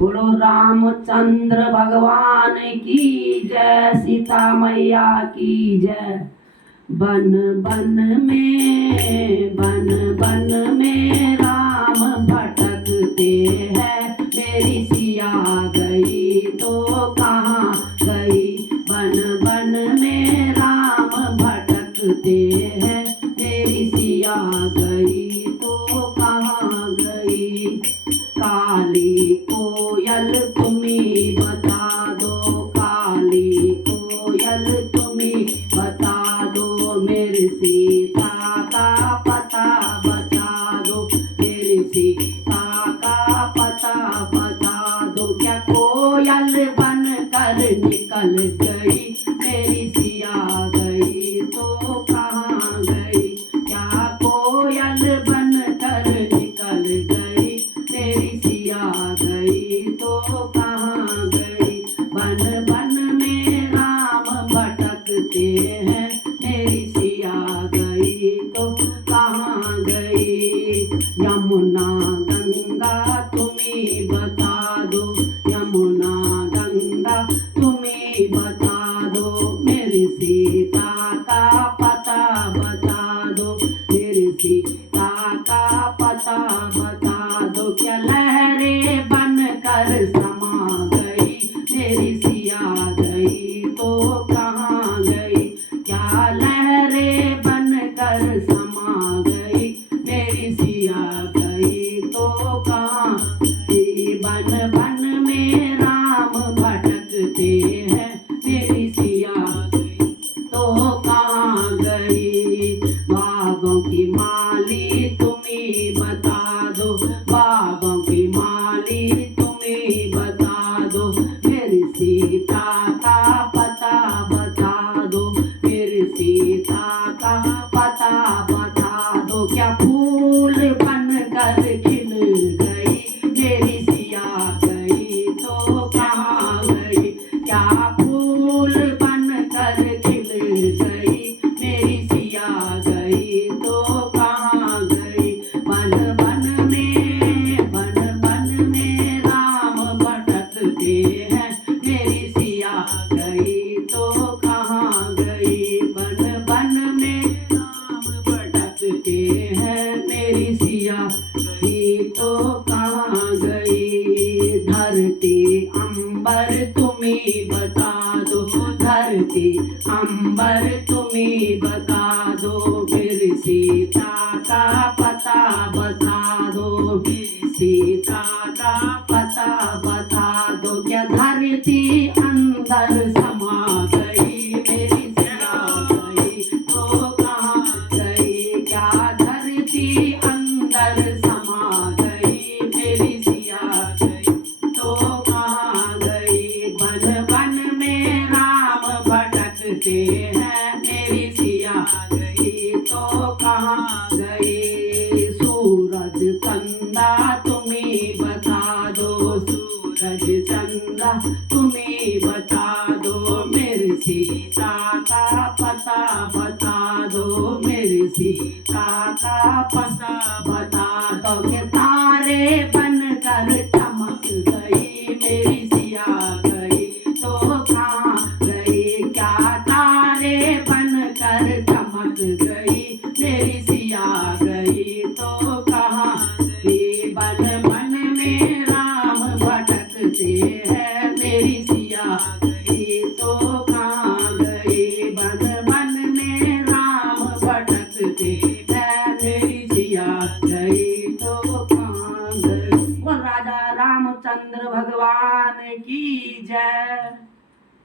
बोलो रामचंद्र भगवान की जय, सीता मैया की जय। बन बन में राम भटकते हैं, मेरी सिया गई तो कहाँ गई। बन बन में राम भटकते हैं, मेरी सिया गई तो कहाँ गई। काली कोयल तुम्ही बता दो, काली कोयल तुम्ही बता दो, मेरी सीता का पता बता दो, मेरी सीता का पता बता दो। क्या कोयल बन कर निकल गई, मेरी सिया गई तो कहाँ गई। क्या कोयल बन कर निकल गई, मेरी सिया गई तो कहाँ गई। बन बन में राम भटकते हैं, मेरी सिया गई तो कहाँ गई। यमुना गंगा तुम्ही बता दो, यमुना गंगा तुम्ही बता दो, मेरी सीता का पता बता दो, मेरी सीता का पता बता दो। क्या लहरें बन कर समा गई, मेरी सिया गई तो कहाँ गई। क्या लहरें बन कर समा गई, मेरी सिया गई तो कहाँ गई। बन बन में राम भटकते हैं, मेरी सिया गई तो कहाँ गई। बागों की माली तुम्ही बता दो, बागों की माली तुम्ही बता दो, मेरी सीता का पता बता दो, मेरी सीता का पता बता दो। क्या फूल बन कर खिल गई, मेरी सिया गई तो कहाँ गई। क्या फूल बन कर खिल गई, मेरी सिया गई तो कहाँ गई। बन बन में राम भटकते हैं, मेरी सिया गई तो कहाँ गई। बन बन में राम भटकते हैं, मेरी सिया गई तो कहाँ गई। धरती अंबर तुम्ही बता दो, धरती अंबर तुम्ही बता दो, मेरी सीता का पता बता दो, मेरी सीता का पता बता दो। क्या धरती अंदर समा गई, मेरी सिया गई तो कहाँ गई। क्या धरती अंदर समा गई, मेरी सिया गई तो कहाँ गई। बन बन में राम भटकते हैं, मेरी सिया गई तो कहाँ गई। सूरज चंदा तुम्ही बता दो, सूरज चंदा तुम्ही बता दो, मेरी सीता का पता बता दो, मेरी सीता का पता बता दो। के तारे बन कर चमक गई, मेरी सिया गई तो कहाँ गई। क्या तारे बन कर चमक गई, मेरी सिया गई तो कहाँ गई। बन बन में राम भटकते हैं, मेरी सिया गई तो कहाँ गई। बन बन में राम भटकते हैं, मेरी सिया गई तो कहाँ गई। वो राजा रामचंद्र भगवान की जय।